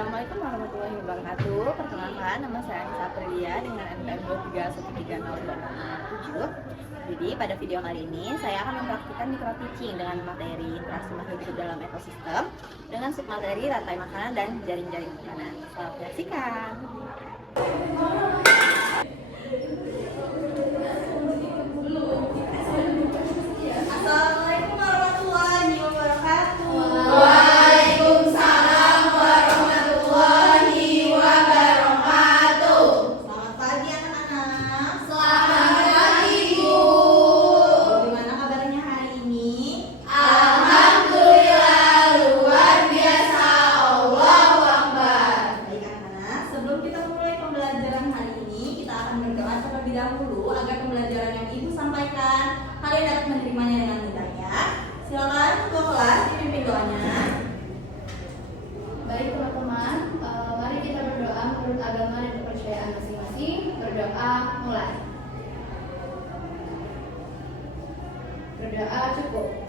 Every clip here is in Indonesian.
Assalamualaikum warahmatullahi wabarakatuh. Perkenalkan, nama saya Anissa Aprilia dengan NPM 2313027. Jadi pada video kali ini saya akan mempraktikkan micro teaching dengan materi interaksi makhluk hidup dalam ekosistem dengan submateri rantai makanan dan jaring-jaring makanan. Selamat menyaksikan. Assalamualaikum warahmatullahi wabarakatuh. Waalaikumsalam warahmatullahi wabarakatuh. Selamat pagi anak-anak. Selamat pagi, Bu. Bagaimana kabarnya hari ini? Alhamdulillah, luar biasa. Allahu Akbar. Baik anak-anak, sebelum kita mulai pembelajaran hari ini, kita akan berdoa terlebih dahulu agar pembelajaran yang Ibu sampaikan kalian dapat menerimanya dengan mudah ya. Silakan ketua kelas dipimpin doanya. Baik teman-teman, mari kita berdoa menurut agama dan kepercayaan masing-masing. Berdoa mulai. Berdoa cukup.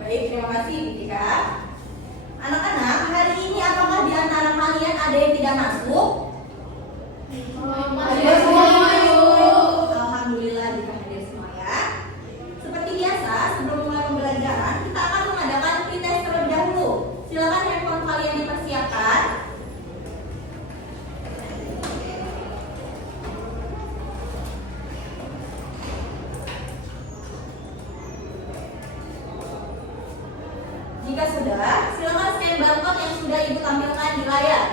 Baik, terima kasih Tika. Anak-anak, hari ini apakah di antara kalian ada yang tidak masuk? Alhamdulillah jika hadir semua ya. Seperti biasa, sebelum mulai pembelajaran, kita akan mengadakan pretest terlebih dahulu. Silakan handphone kalian dipersiapkan. Jika sudah, silakan scan barcode yang sudah Ibu tampilkan di layar.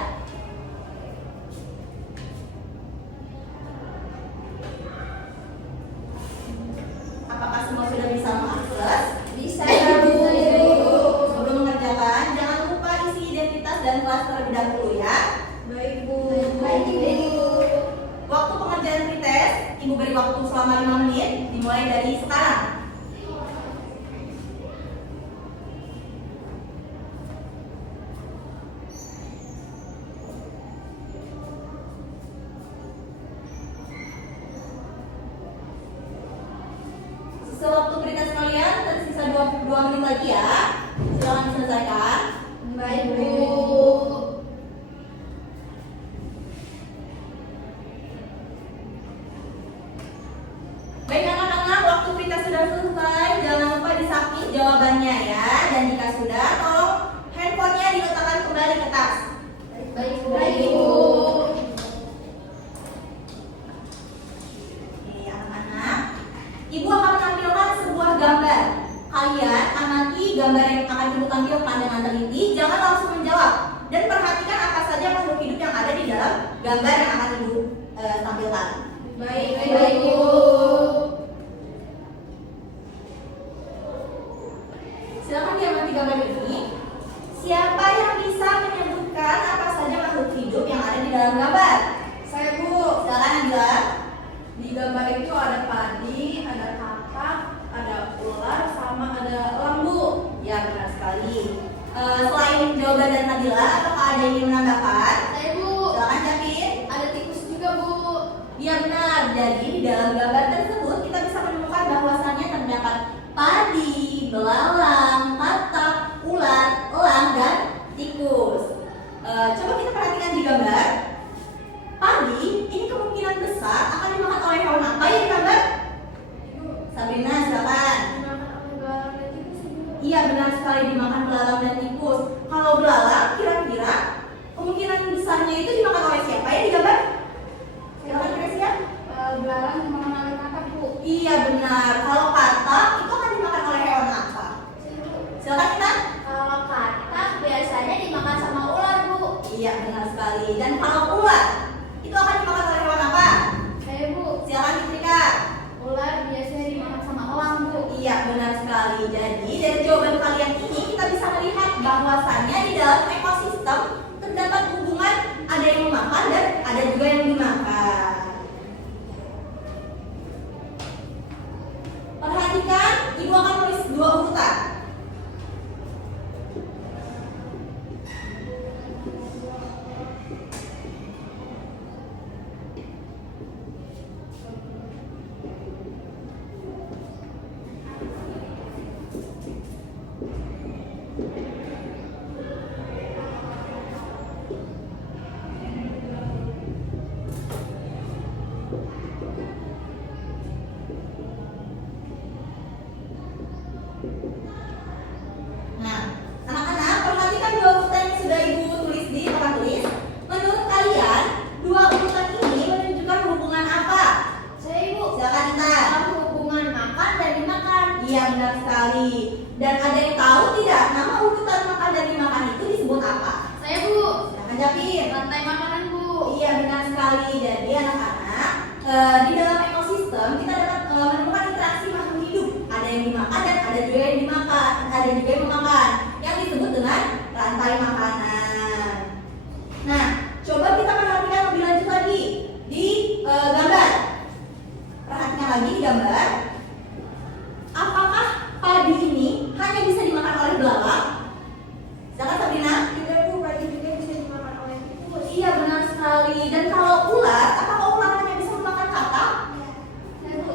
Apakah semua sudah bisa mengakses? Bisa, Bu. Bu. Sebelum mengerjakan, jangan lupa isi identitas dan kelas terlebih dahulu ya. Baik, Bu. Baik, Bu. Waktu pengerjaan pretest, Ibu beri waktu selama 5 menit, dimulai dari sekarang. Sewaktu pretest kalian tersisa 22 menit lagi ya. Silakan diselesaikan. Baik, Bu. Baik anak-anak, waktu pretest sudah selesai. Jangan lupa disubmit jawabannya ya. Dan jika sudah, tolong handphonenya diletakkan kembali ke tas. Baik, Bu. Oke, anak-anak, Ibu akan menampilkan sebuah gambar. Kalian amati gambar yang akan Ibu tampilkan dengan teliti. Jangan langsung menjawab. Dan perhatikan apa saja makhluk hidup yang ada di dalam gambar yang akan Ibu tampilkan. Baik, Bu. Silakan diamati gambar ini. Siapa yang bisa menyebutkan apa saja makhluk hidup yang ada di dalam gambar? Saya, Bu. Silakan Nabila. Di gambar itu ada padi, ada kapak, ada ular, sama ada lembu. Ya, benar sekali. Selain jawaban dari Nabila, apakah ada yang ingin menambahkan? Saya, Bu. Silakan Japin. Ada tikus juga, Bu. Ya benar. Jadi di dalam gambar tersebut kita bisa menemukan bahwasannya terdapat padi, belalang, katak, ular, elang, dan tikus. Coba kita perhatikan di gambar. Padi ini kemungkinan besar akan dimakan oleh hewan apa ya di gambar? Sabrina, silakan. Iya benar sekali, dimakan belalang dan tikus. Kalau belalang kira-kira kemungkinan besarnya itu dimakan oleh siapa ya di gambar? Silakan Gracia. Belalang dimakan oleh katak, Bu. Iya benar. Kalau katak itu akan dimakan oleh hewan apa? Silakan kita. Kalau katak biasanya dimakan sama ular, Bu. Iya benar sekali. Dan kalau ular itu akan dimakan oleh hewan apa? Saya, Bu. Silakan Fitrika. Ular biasanya dimakan sama elang, Bu. Iya benar sekali. Jadi dari jawaban kalian ini kita bisa melihat bahwasannya di dalam ekosistem terdapat hubungan ada yang memakan dan ada juga yang dimakan. Perhatikan, Ibu akan tulis 2 urutan. rantai makanan. Nah, coba kita perhatikan lebih lanjut lagi di gambar. Perhatikan lagi di gambar. Apakah padi ini hanya bisa dimakan oleh belalang? Silakan Sabrina. Tidak Bu, padi juga bisa dimakan oleh tikus. Iya, benar sekali. Dan kalau ular, apakah ular hanya bisa memakan katak?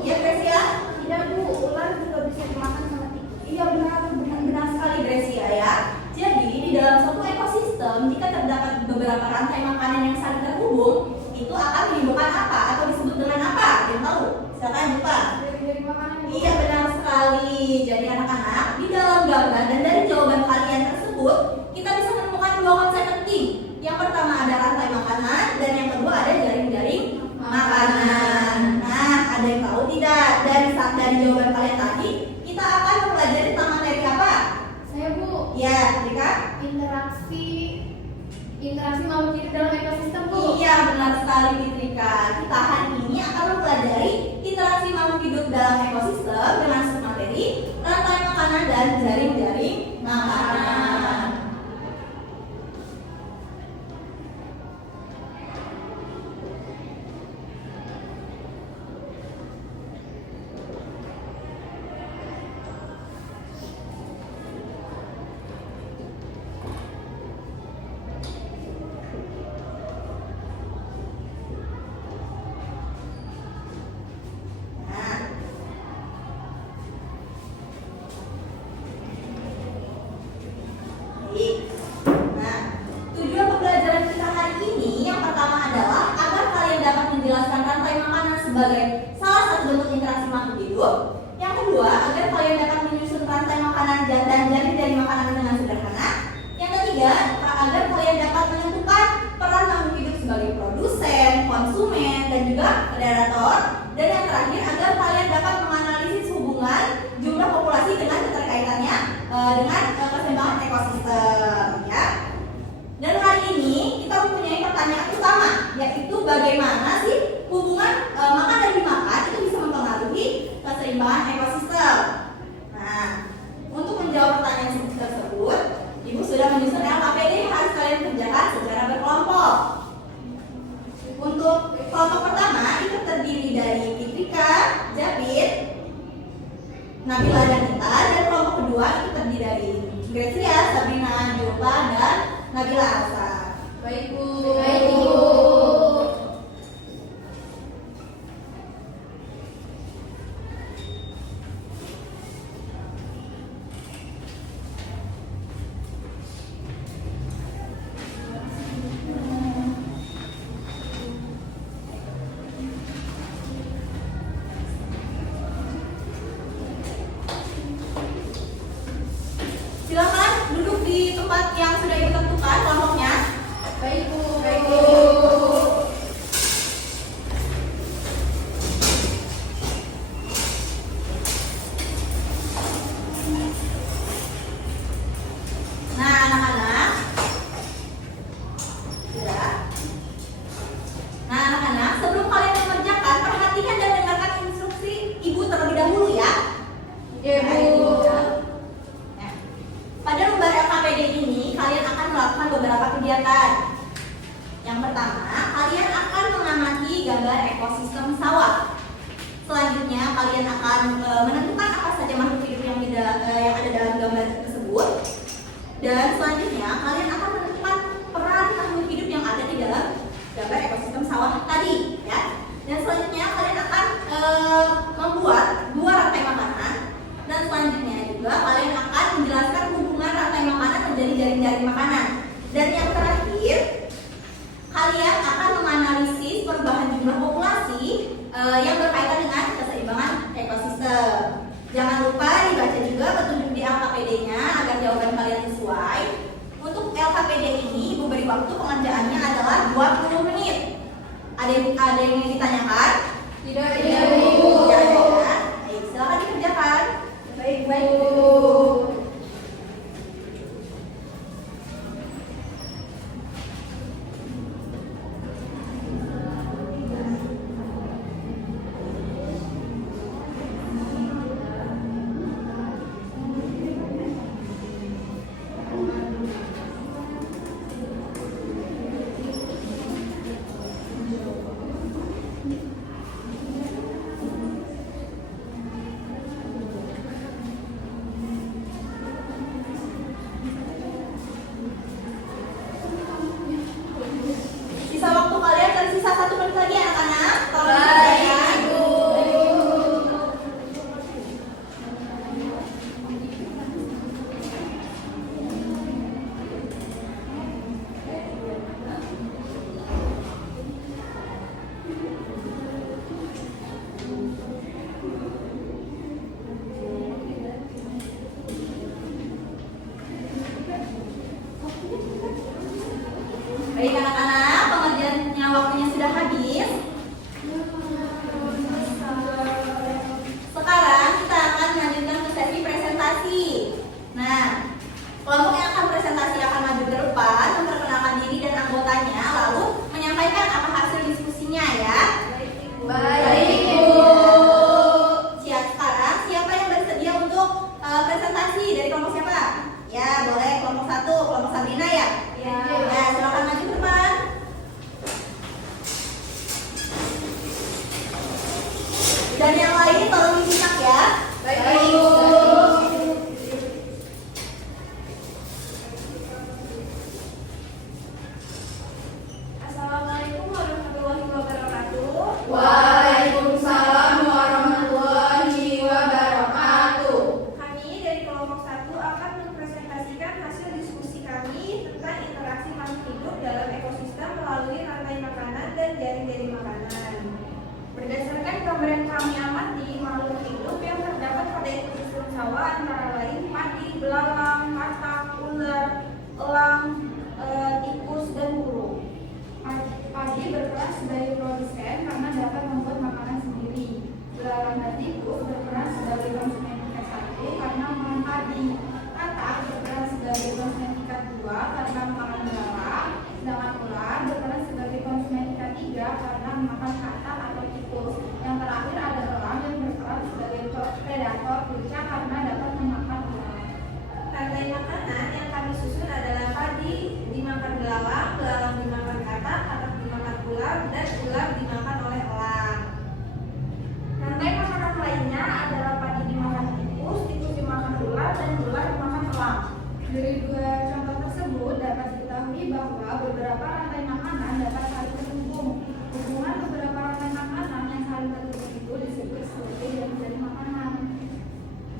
Iya, Gracia. Tidak Bu, ular juga bisa dimakan sama tikus. Iya, benar sekali Gracia ya. Jadi di dalam suatu ekosistem jika terdapat beberapa rantai makanan yang saling terhubung, itu akan menimbulkan apa atau disebut dengan apa? Yang tahu? Silakan lupa. Dari makanan. Iya, benar sekali. Jadi anak-anak, di dalam gambar dan dari jawaban kalian tersebut, kita bisa menemukan dua konsep penting. Yang pertama ada rantai makanan dan yang kedua ada jaring-jaring makanan. Nah, ada yang tahu tidak? Dari jawaban kalian tadi, kita akan mempelajari tentang materi apa? Saya Bu, Ya, Rika? interaksi makhluk hidup dalam ekosistem Bu. Iya, benar sekali Fitrika. Kita hari ini akan mempelajari interaksi makhluk hidup dalam ekosistem dengan submateri, rantai makanan dan jaring-jaring makanan. Nah, tujuan pembelajaran kita hari ini yang pertama adalah agar kalian dapat menjelaskan rantai makanan sebagai salah satu bentuk interaksi makhluk hidup. Yang kedua, agar kalian dapat menyusun rantai makanan dan jaring-jaring makanan dengan sederhana. Yang ketiga, agar kalian dapat menentukan peran makhluk hidup sebagai produsen, konsumen, dan juga predator. Dan yang terakhir, agar kalian dapat menganalisis hubungan jumlah populasi dengan keterkaitannya dengan keseimbangan ekosistem, ya. Dan hari ini kita mempunyai pertanyaan utama, yaitu bagaimana sih hubungan makan dan dimakan itu bisa mempengaruhi keseimbangan ekosistem. Nah, untuk menjawab pertanyaan tersebut, Ibu sudah menyusun LKPD yang harus kalian kerjakan secara berkelompok. Untuk kelompok pertama itu terdiri dari Fitrika, Japit, Nabila dan Nita, dan kelompok kedua itu terdiri dari Gracia, Sabrina, Julfa, dan Nabila Arsa. Baik Bu. Baik Bu. Silakan duduk di tempat yang sudah Ibu tentukan kelompoknya. Baik Bu. Baik Bu. Nah, anak-anak. Sudah. Nah, anak-anak, sebelum kalian mengerjakan, perhatikan dan dengarkan instruksi Ibu terlebih dahulu ya. Iya Bu. Nah, pada lembar LKPD ini, kalian akan melakukan beberapa kegiatan. Yang pertama, kalian akan mengamati gambar ekosistem sawah. Selanjutnya, kalian akan menentukan apa saja makhluk hidup yang ada dalam gambar tersebut. Dan selanjutnya, kalian akan menentukan peran makhluk hidup yang ada di dalam gambar ekosistem sawah tadi, ya. Dan selanjutnya, kalian akan membuat dua rantai makanan. Dan selanjutnya juga, kalian akan menjelaskan hubungan rantai makanan menjadi jaring-jaring makanan. Dan yang terakhir, kalian akan menganalisis perubahan jumlah populasi yang berkaitan dengan keseimbangan ekosistem. Jangan lupa dibaca juga petunjuk di LKPD-nya agar jawaban kalian sesuai. Untuk LKPD ini, Ibu beri waktu pengerjaannya adalah 20 menit. Ada yang ingin ditanyakan? Tidak Bu. Tidak ada. Baik, silakan dikerjakan. Baik Bu. Baik anak-anak, pengerjaannya waktunya sudah habis. Sekarang kita akan melanjutkan ke sesi presentasi. Nah, kelompok yang akan presentasi akan maju ke depan, memperkenalkan diri dan anggotanya, lalu menyampaikan apa hasil diskusinya ya. Baik, Ibu. Siap, sekarang siapa yang bersedia untuk presentasi dari kelompok siapa? Ya, boleh kelompok 1, kelompok Sabrina ya? Ya. Ya, silakan maju ke depan. Dan yang lain tolong disimak ya. Baik. Assalamualaikum warahmatullahi wabarakatuh. Waalaikumsalam warahmatullahi wabarakatuh. Kami dari kelompok 1 akan mempresentasikan hasil diskusi kami tentang interaksi makhluk hidup dalam ekosistem melalui rantai makanan dan jaring-jaring makanan. Berdasarkan gambar yang kami amati, makhluk hidup yang terdapat pada ekosistem sawah antara lain padi, belalang, katak, ular, elang, tikus, dan burung. Padi berperan sebagai produsen karena dapat membuat makanan sendiri. Belalang dan tikus berperan sebagai konsumen tingkat 1 karena memakan padi. Katak berperan sebagai konsumen tingkat 2 karena memakan belalang. Sedangkan ular berperan sebagai konsumen tingkat 3 karena memakan katak atau tikus. Yang terakhir ada elang yang berperan sebagai predator puncak karena dapat memakan ular. Rantai makanan yang kami susun adalah padi dimakan belalang, belalang dimakan katak, katak dimakan ular, dan ular dimakan oleh elang. Rantai makanan lainnya adalah padi dimakan tikus, tikus dimakan ular, dan ular dimakan elang. Dari dua contoh tersebut dapat diketahui bahwa beberapa rantai makanan dapat saling terhubung. Hubungan beberapa rantai makanan yang saling terhubung itu disebut sebagai jaring-jaring makanan.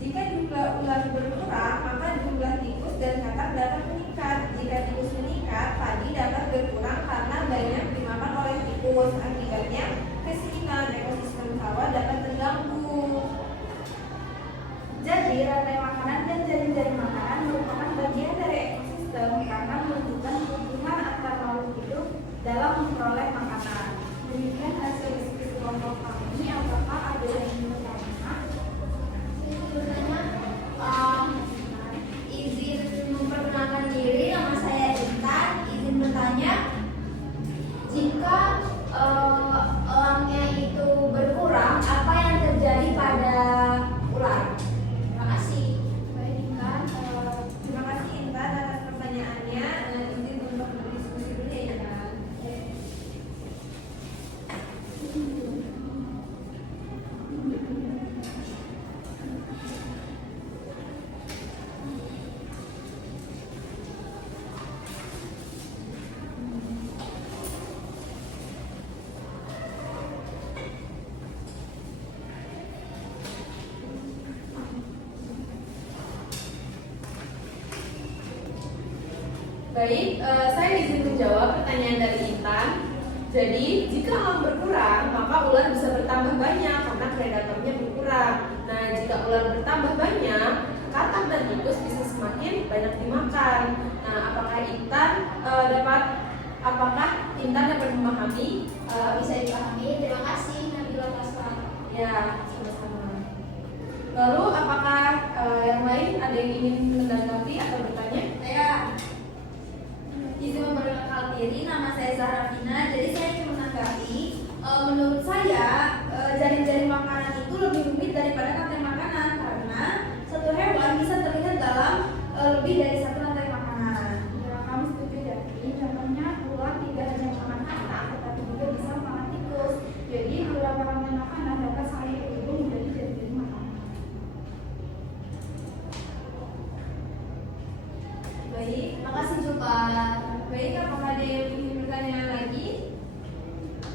Jika jumlah ular berkurang, maka jumlah tikus dan katak dapat meningkat. Jika tikus meningkat, padi dapat berkurang karena banyak dimakan oleh tikus. Akibatnya, keseimbangan ekosistem sawah dapat terganggu. Jadi, rantai makanan dan jaring-jaring makanan merupakan bagian dari ekosistem karena menunjukkan hubungan antar makhluk hidup dalam memperoleh makanan. Demikian hasil diskusi kelompok kami. Apakah ada yang ingin bertanya? Izin memperkenalkan diri, nama saya Intan. Izin bertanya, jika elangnya itu berkurang, apa yang terjadi pada ular? Terima kasih. Baik Intan, terima kasih Intan atas pertanyaannya. Izin untuk berdiskusi dulu ya Intan. Baik, saya izin menjawab pertanyaan dari Intan. Jadi, jika elang berkurang, maka ular bisa bertambah banyak karena predatornya berkurang. Nah, jika ular bertambah banyak, katak dan tikus bisa semakin banyak dimakan. Nah, apakah Intan dapat memahami? Bisa dipahami. Terima kasih Nabila Taswa. Ya, sama-sama. Lalu, apakah yang lain ada yang ingin menanggapi atau bertanya? Saya izin memperkenalkan diri, nama saya Zahra Fina. Jadi saya ingin menanggapi, menurut saya jaring-jaring makanan itu lebih rumit daripada rantai makanan karena satu hewan bisa terlihat dalam lebih dari satu rantai makanan. Ya, kami setuju ya. Contohnya ular tidak hanya makan katak, tetapi juga bisa makan tikus. Jadi beberapa rantai makanan dapat saling terhubung menjadi jaring-jaring makanan. Baik, Makasih juga. baik. Apakah ada yang ingin bertanya lagi?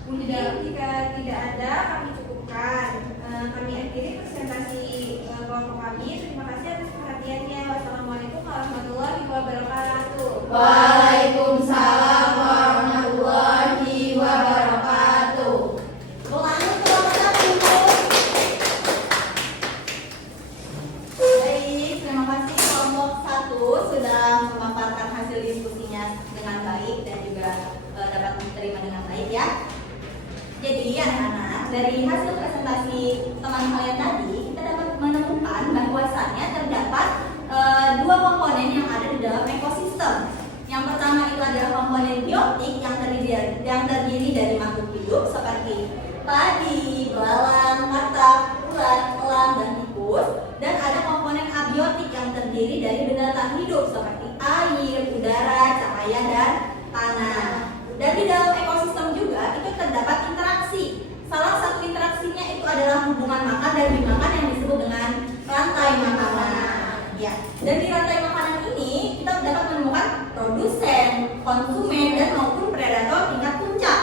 Mungkin jika tidak ada, kami cukupkan. Kami akhiri presentasi kelompok kami. Terima kasih atas perhatiannya. Wassalamualaikum warahmatullahi wabarakatuh. Waalaikumsalam warahmatullahi wabarakatuh. Lanjut kelompok 1. Baik, terima kasih kelompok 1 sudah memaparkan hasil diskusinya. ya. Jadi anak-anak, dari hasil presentasi teman kalian tadi, kita dapat menemukan bahwasannya terdapat dua komponen yang ada di dalam ekosistem. Yang pertama itu adalah komponen biotik yang terdiri dari makhluk hidup seperti padi, belalang, katak, ulat, elang, dan tikus. Dan ada komponen abiotik yang terdiri dari benda tak hidup seperti air, udara, cahaya, dan tanah. Dan di dalam ekosistem juga itu terdapat interaksi. Salah satu interaksinya itu adalah hubungan makan dan dimakan yang disebut dengan rantai makanan. Ya, dan di rantai makanan ini kita dapat menemukan produsen, konsumen, dan maupun predator tingkat puncak.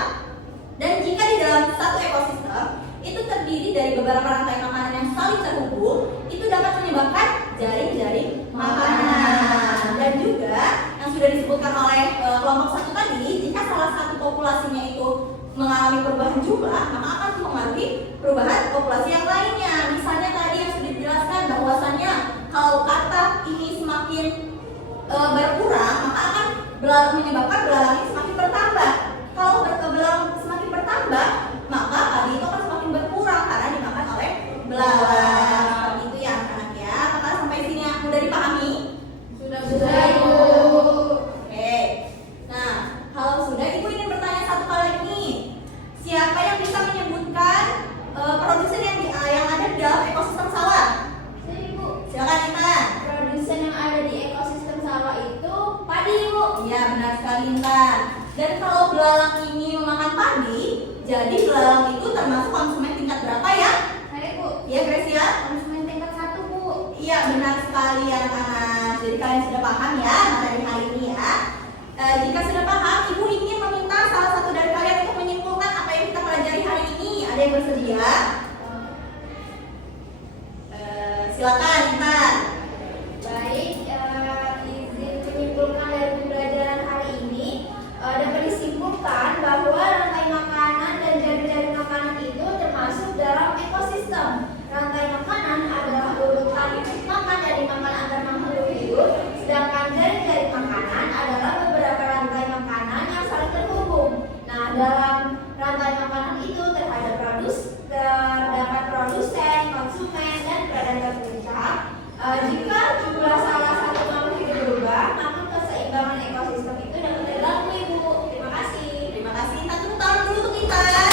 Dan jika di dalam satu ekosistem itu terdiri dari beberapa rantai makanan yang saling terhubung, itu dapat menyebabkan jaring-jaring makanan. Dan juga yang sudah disebutkan oleh kelompok satu tadi, jika salah satu populasinya itu mengalami perubahan jumlah, maka akan mempengaruhi perubahan populasi yang lainnya. Misalnya tadi yang sudah dijelaskan bahwasannya kalau katak ini semakin berkurang, maka akan menyebabkan belalangnya semakin bertambah. Kalau belalang semakin bertambah, maka padi itu akan semakin berkurang karena dimakan oleh belalang. Seperti itu ya anak-anak ya. Apakah sampai sini mudah dipahami? Sudah, Ibu. Oke. Nah, kalau sudah, Ibu ingin bertanya satu kali lagi. Siapa yang bisa menyebutkan produsen yang ada di dalam ekosistem sawah? Ibu. Silakan Intan. Produsen yang ada di ekosistem sawah itu padi, Bu. Iya, benar sekali Intan. Dan kalau belalang ini memakan padi, jadi belalang itu termasuk konsumen tingkat berapa ya? Saya, Bu. Iya, Gracia? Konsumen tingkat 1, Bu. Iya, benar sekali anak-anak. Jadi kalian sudah paham ya materi hari ini ya. Jika sudah paham, Ibu ingin meminta salah satu dari kalian untuk menyimpulkan apa yang kita pelajari hari ini. Ada yang bersedia? Silakan Intan. Baik, izin menyimpulkan dari pembelajaran hari ini dapat disimpulkan bahwa rantai makanan dan jaring-jaring makanan itu termasuk dalam ekosistem. Rantai makanan adalah urutan makan yang dimakan antar makhluk hidup, sedangkan jaring-jaring makanan adalah beberapa rantai makanan yang saling terhubung. Nah, dalam rantai makanan itu terdapat produsen, konsumen, dan predator puncak. Jika jumlah salah satu makhluk hidup berubah, maka keseimbangan ekosistem itu dapat terganggu, Ibu. Terima kasih. Terima kasih Intan. Tepuk tangan dulu untuk Intan.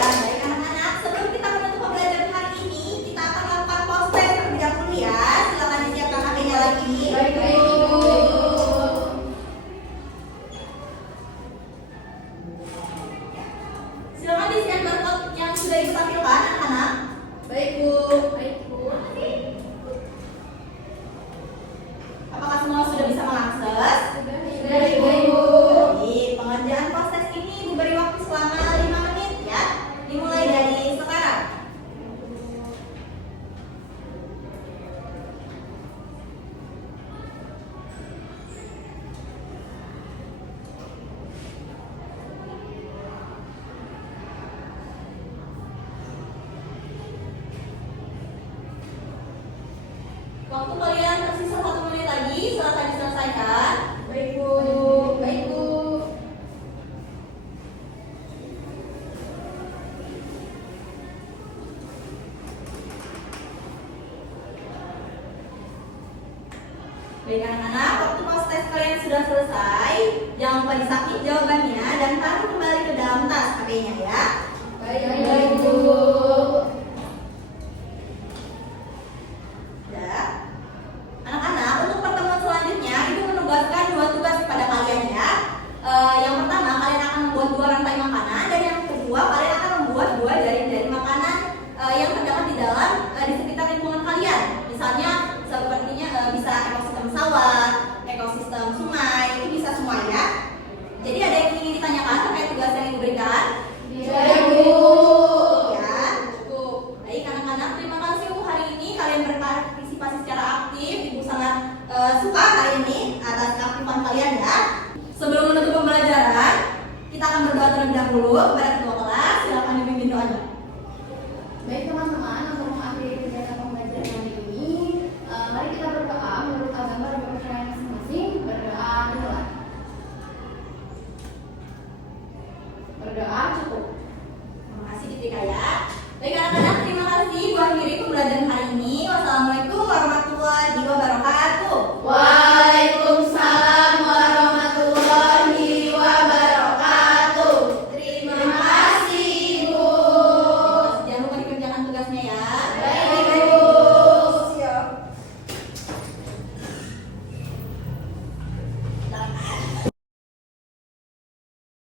Baik anak-anak, sebelum kita menutup pembelajaran hari ini, kita akan melakukan poster terlebih dahulu ya. Silakan disiapkan HP-nya lagi. Baik, Ibu. Silakan di-scan barcode yang sudah Ibu tampilkan anak-anak. Baik, Bu. Baik, Bu. Apakah semua sudah bisa mengakses? Sudah, Ibu. Baik, pengerjaan proses ini Ibu beri waktu selama 5 menit ya. Dimulai dari sekarang. Waktu kalian tersisa 1 menit lagi, silakan diselesaikan. Baik, Bu. Baik, Bu. Baik anak-anak, waktu proses kalian sudah selesai. Jangan lupa disubmit jawabannya dan taruh kembali ke dalam tas HP-nya ya. Baik, Bu. Ya. Anak-anak, untuk pertemuan selanjutnya Ibu menugaskan 2 tugas kepada kalian ya. Yang pertama, kalian akan membuat 2 rantai makanan